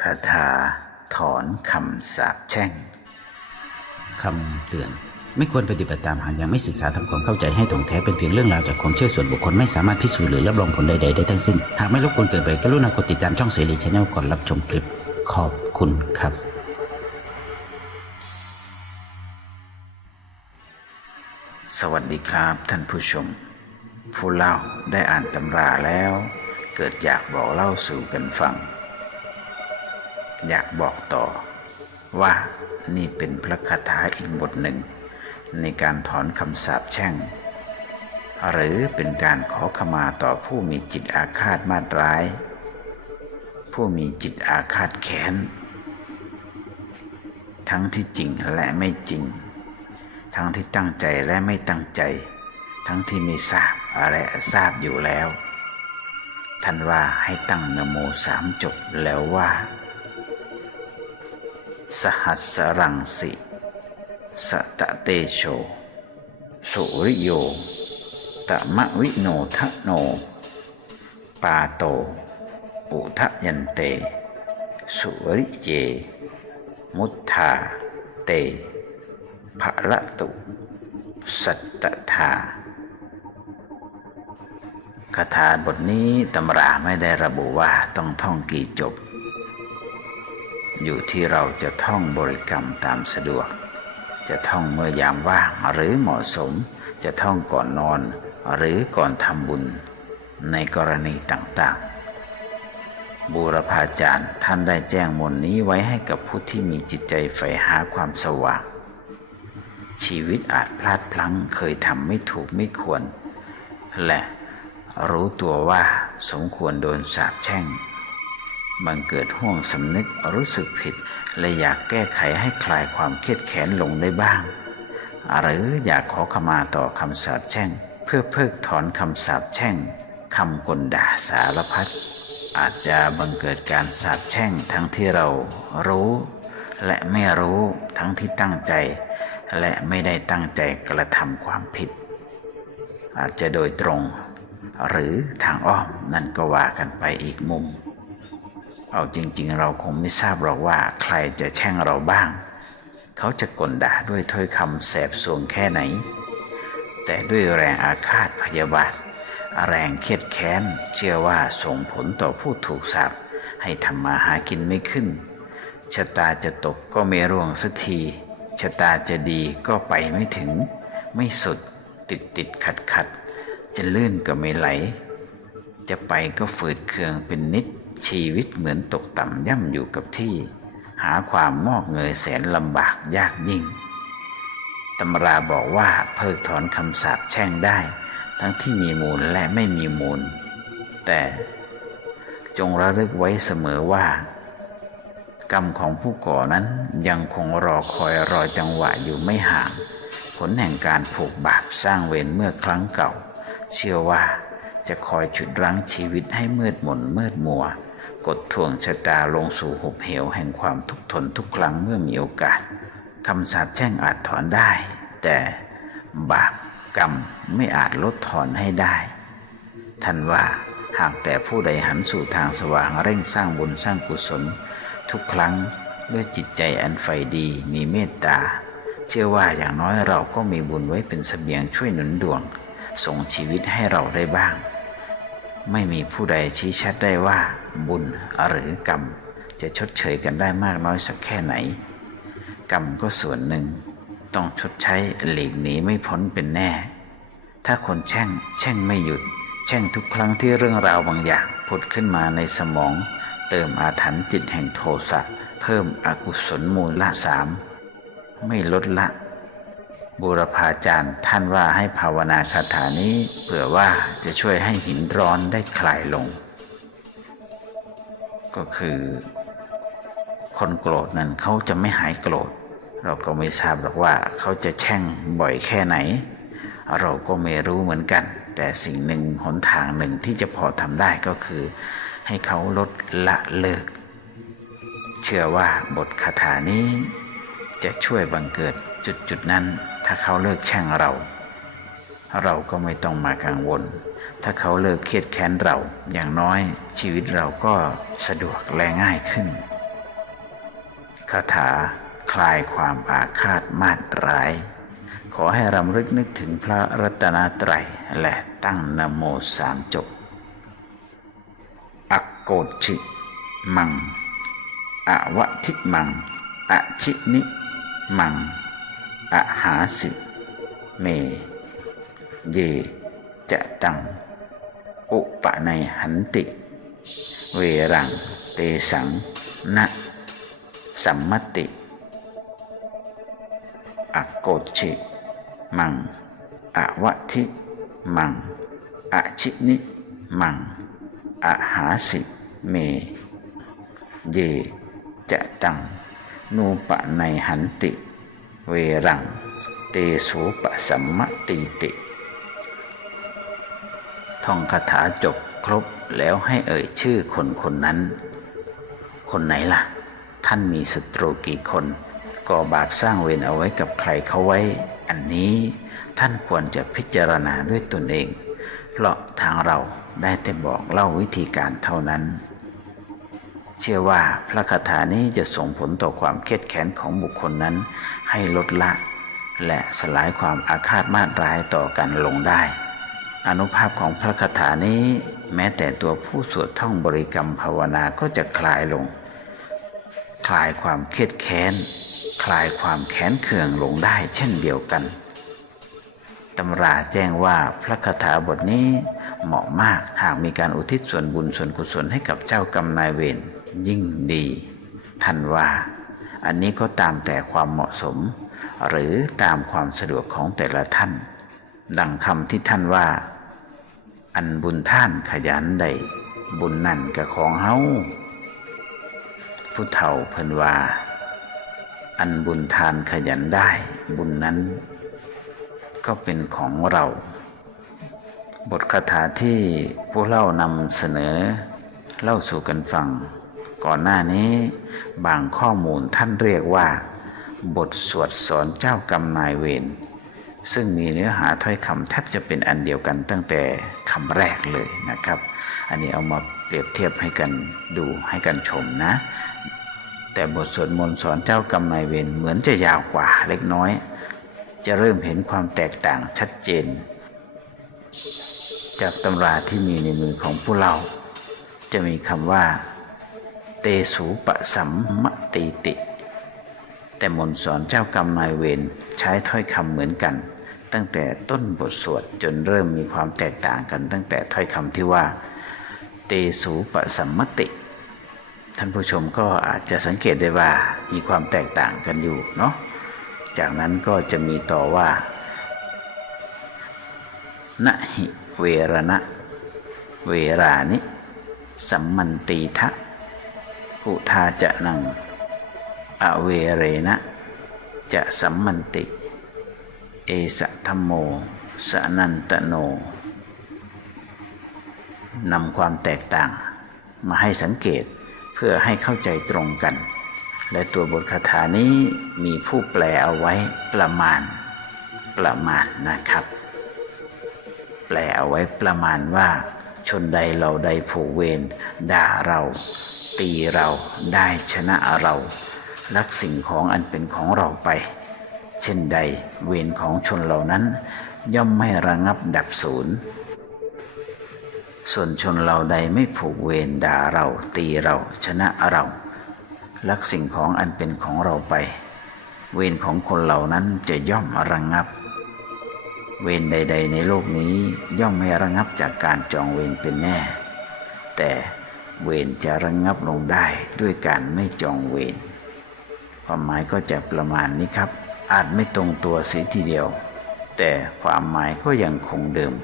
คาถา ถอนคำสาปแช่งคำเตือน ไม่ควรปฏิบัติตามหากยังไม่ศึกษาทำความเข้าใจให้ถ่องแท้เป็นเพียงเรื่องราวจากความเชื่อส่วนบุคคลไม่สามารถพิสูจน์หรือรับรองผลใดๆได้ทั้งสิ้น หากไม่รบกวนเกินไปกรุณากดติดตามช่องเสรีชาแนลก่อนรับชมคลิป ขอบคุณครับ สวัสดีครับท่านผู้ชม ผู้เล่าได้อ่านตำราแล้ว เกิดอยากบอกเล่าสู่กันฟัง อยากบอกต่อว่านี่เป็นพระคาถาอีกบทหนึ่ง ในการถอนคำสาปแช่ง หรือเป็นการขอขมาต่อผู้มีจิตอาฆาตมาตร้าย ผู้มีจิตอาฆาตแค้น ทั้งที่จริงและไม่จริง ทั้งที่ตั้งใจและไม่ตั้งใจ ทั้งที่ไม่ทราบและทราบอยู่แล้ว ท่านว่าให้ตั้งนโมสามจบแล้วว่า สหัสรังสิสตะเตโชสุริโยตมะวิโนทะโน ปาโต อุทะยันเต สุริเย มุทธาเตภะระตุ สัตตธาคาถาบทนี้ตำราไม่ได้ระบุว่าต้องท่องกี่จบ อยู่ที่เราจะท่องบริกรรมตามสะดวก จะท่องเมื่อยามว่างหรือเหมาะสม จะท่องก่อนนอน หรือก่อนทำบุญ ในกรณีต่างๆ บูรพาจารย์ท่านได้แจ้งมนนี้ไว้ให้กับผู้ที่มีจิตใจใฝ่หาความสว่าง ชีวิตอาจพลาดพลั้งเคยทำไม่ถูกไม่ควร และรู้ตัวว่าสมควรโดนสาปแช่ง บังเกิดห่วงสำนึกรู้สึกผิด และอยากแก้ไขให้คลายความเครียดแค้นลงได้บ้าง หรืออยากขอขมาต่อคำสาปแช่ง เพื่อเพิกถอนคำสาปแช่งคำกลด่าสารพัดอาจจะบังเกิดการสาปแช่งทั้งที่เรารู้ และไม่รู้ทั้งที่ตั้งใจ และไม่ได้ตั้งใจกระทำความผิด อาจจะโดยตรง หรือทางอ้อมนั่นก็ว่ากันไปอีกมุม เอาจริง ๆ เราคงไม่ทราบหรอกว่าใครจะแช่งเราบ้าง เขาจะกลด่าด้วยถ้อยคำแสบสวงแค่ไหน แต่ด้วยแรงอาฆาตพยาบาท แรงเครียดแค้น เชื่อว่าส่งผลต่อผู้ถูกสาปให้ทำมาหากินไม่ขึ้น ชะตาจะตกก็ไม่ร่วงสักที ชะตาจะดีก็ไปไม่ถึง ไม่สุดติดติดขัดขัด จะลื่นก็ไม่ไหล จะไปก็ฝืดเคืองเป็นนิด ชีวิตเหมือนตกต่ำย่ำอยู่กับที่ หาความมอกเงยแสนลำบากยากยิ่งตำราบอกว่าเพิกถอนคำสาปแช่งได้ ทั้งที่มีมูลและไม่มีมูล แต่จงระลึกไว้เสมอว่า กรรมของผู้ก่อนั้นยังคงรอคอยรอจังหวะอยู่ไม่ห่าง ผลแห่งการผูกบาปสร้างเวรเมื่อครั้งเก่า เชื่อว่า จะคอยฉุดรั้งชีวิตให้มืดมนมืดมัว กดท่วงชะตาลงสู่หุบเหวแห่งความทุกข์ทนทุกครั้งเมื่อมีโอกาสคำสาปแช่งอาจถอนได้ แต่บาปกรรมไม่อาจลดถอนให้ได้ ท่านว่าหากแต่ผู้ใดหันสู่ทางสว่างเร่งสร้างบุญสร้างกุศล ทุกครั้งด้วยจิตใจอันใฝ่ดีมีเมตตา เชื่อว่าอย่างน้อยเราก็มีบุญไว้เป็นเสบียงช่วยหนุนดวง ส่งชีวิตให้เราได้บ้าง ไม่มีผู้ใดชี้ชัดได้ว่าบุญหรือกรรม จะชดเชยกันได้มากน้อยสักแค่ไหน กรรมก็ส่วนหนึ่ง ต้องชดใช้หลีกหนีไม่พ้นเป็นแน่ ถ้าคนแช่ง แช่งไม่หยุด แช่งทุกครั้งที่เรื่องราวบางอย่างผุดขึ้นมาในสมอง เติมอาถรรพ์จิตแห่งโทสะเพิ่มอกุศลมูลละสามไม่ลดละ บูรพาจารย์ท่านว่าให้ภาวนาคาถานี้เผื่อว่าจะช่วยให้หินร้อนได้คลายลง ก็คือคนโกรธนั้นเขาจะไม่หายโกรธ เราก็ไม่ทราบหรอกว่าเขาจะแช่งบ่อยแค่ไหน เราก็ไม่รู้เหมือนกัน แต่สิ่งหนึ่งหนทางหนึ่งที่จะพอทำได้ก็คือ ให้เขาลดละเลิก เชื่อว่าบทคาถานี้จะช่วยบังเกิดจุดจุดนั้น ถ้าเขาเลิกแช่งเรา เราก็ไม่ต้องมากังวล ถ้าเขาเลิกเครียดแค้นเรา อย่างน้อยชีวิตเราก็สะดวกและง่ายขึ้นคาถาคลายความอาฆาตมาตร้าย ขอให้รำลึกนึกถึงพระรัตนตรัยและตั้งนโมสามจบ อักโกชิ มังอวทิมัง อชินิ มัง อหาสิ เม เย จะตัง อุปนัยหันติ เวรัง เตสัง นะ สัมมติอโกชิ มังอวทิ มังอชินิ มังอหาสิ เม เย จะตัง นูปะในหันติ เวรัง เตโสปะสัมมติติ ท่องคาถาจบครบแล้วให้เอ่ยชื่อคนคนนั้น คนไหนล่ะ ท่านมีศัตรูกี่คนก่อบาปสร้างเวรเอาไว้กับใครเขาไว้ อันนี้ท่านควรจะพิจารณาด้วยตนเอง เพราะทางเราได้แต่บอกเล่าวิธีการเท่านั้น เชื่อว่าพระคาถานี้จะส่งผลต่อความเครียดแค้นของบุคคลนั้น ให้ลดละ และสลายความอาฆาตมาตร้ายต่อกันลงได้ อนุภาพของพระคาถานี้แม้แต่ตัวผู้สวดท่องบริกรรมภาวนาก็จะคลายลง คลายความเครียดแค้น คลายความแค้นเคืองลงได้เช่นเดียวกันตำราแจ้งว่าพระคาถาบทนี้เหมาะมากหากมีการอุทิศส่วนบุญส่วนกุศลให้กับเจ้ากรรมนายเวรยิ่งดี ท่านว่า อันนี้ก็ตามแต่ความเหมาะสม หรือตามความสะดวกของแต่ละท่าน ดังคำที่ท่านว่า อันบุญท่านขยันใดบุญนั่นกับของเฮาผู้เฒ่าเพิ่นว่า อันบุญทานขยันได้ บุญนั้น ก็เป็นของเรา บทคาถาที่ผู้เล่านำเสนอ เล่าสู่กันฟัง ก่อนหน้านี้ บางข้อมูลท่านเรียกว่า บทสวดสอนเจ้ากรรมนายเวรซึ่งมีเนื้อหาถ้อยคำแทบจะเป็นอันเดียวกันตั้งแต่คำแรกเลยนะครับ อันนี้เอามาเปรียบเทียบให้กันดูให้กันชมนะ แต่บทสวดมนต์สอนเจ้ากรรมนายเวรเหมือนจะยาวกว่าเล็กน้อย จะเริ่มเห็นความแตกต่างชัดเจน จากตำราที่มีในมือของผู้เรา จะมีคำว่า เตสูปะสัมมติติ แต่มนสอนเจ้ากรรมนายเวรใช้ถ้อยคำเหมือนกัน ตั้งแต่ต้นบทสวดจนเริ่มมีความแตกต่างกัน ตั้งแต่ถ้อยคำที่ว่า เตสูปะสัมมติ ท่านผู้ชมก็อาจจะสังเกตได้ว่ามีความแตกต่างกันอยู่เนาะจากนั้นก็จะมีต่อว่านะหิเวรณะ เวรานิสัมมันตีทะ กุทาจะนัง อเวเรนะ จะสัมมันติ เอสะธรรมโม สนันตโนนำความแตกต่างมาให้สังเกตเพื่อให้เข้าใจตรงกัน และตัวบทคาถานี้มีผู้แปลเอาไว้ประมาณประมาณนะครับ แปลเอาไว้ประมาณว่าชนใดเราใดผูกเวรด่าเรา ตีเราได้ชนะเรา ลักสิ่งของอันเป็นของเราไป เช่นใดเวรของชนเหล่านั้น ย่อมไม่ระงับดับศูนย์ส่วนชนเราใดไม่ผูกเวรด่าเราตีเราชนะเรา ลักสิ่งของอันเป็นของเราไป เวรของคนเหล่านั้นจะย่อมระงับ เวรใด ๆ ในโลกนี้ย่อมไม่ระงับจากการจองเวรเป็นแน่ แต่ เวรจะระงับลงได้ด้วยการไม่จองเวรความหมายก็จะประมาณนี้ครับ อาจไม่ตรงตัวเสียทีเดียว แต่ความหมายก็ยังคงเดิม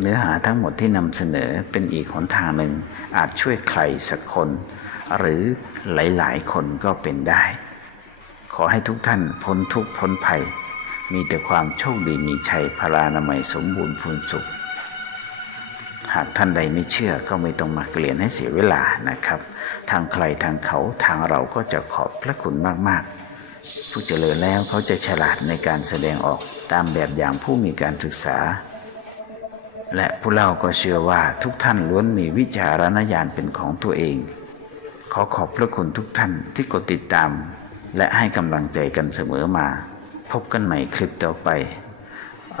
เนื้อหาทั้งหมดที่นำเสนอเป็นอีกหนทางหนึ่ง อาจช่วยใครสักคน หรือหลายๆ คนก็เป็นได้ ขอให้ทุกท่านพ้นทุกพ้นภัย มีแต่ความโชคดีมีชัยพลานามัยสมบูรณ์พูนสุข หากท่านใดไม่เชื่อก็ไม่ต้องมาเกลียนให้เสียเวลานะครับ ทางใครทางเขาทางเราก็จะขอบพระคุณมากๆ ผู้เจริญแล้วเขาจะฉลาดในการแสดงออกตามแบบอย่างผู้มีการศึกษา และผู้เล่าก็เชื่อว่าทุกท่านล้วนมีวิจารณญาณเป็นของตัวเองขขอขอบพระคุณทุกท่านที่กดติดตาม และให้กำลังใจกันเสมอมา พบกันใหม่คลิปต่อไป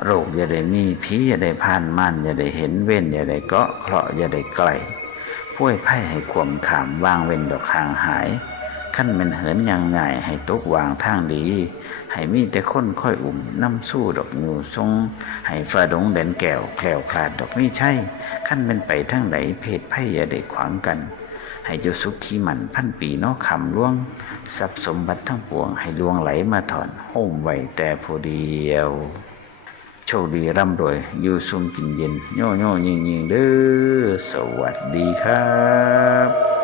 โรคอย่าได้มีผีอย่าได้ผ่านม่านอย่าได้เห็นเว้นอย่าได้เกาะเคราะห์อย่าได้ไกลพ้วยไพ่ให้ควมขามวางเว้นดอกห่างหาย ขั้นเป็นเหินยังไงให้ตกวางทางดี ให้มีแต่คนค่อยอุ่มน้ำสู้ดอกงูทรงให้ฟ้าดงแดนแก้วแคล้วคลาดดอกไม่ใช่ ขั้นเป็นไปทางไหนเพศไพ่อย่าได้ขวางกัน ให้เจ้าสุขขีมันพันปีนอกคำล่วงทรัพย์สมบัติทั้งปวงให้ลวงไหลมาถอนโฮมไว้แต่ผู้เดียว โชคดีร่ำรวย อยู่ซุ่มกินเย็น โย่โย่ยิงยิงเด้อสวัสดีครับ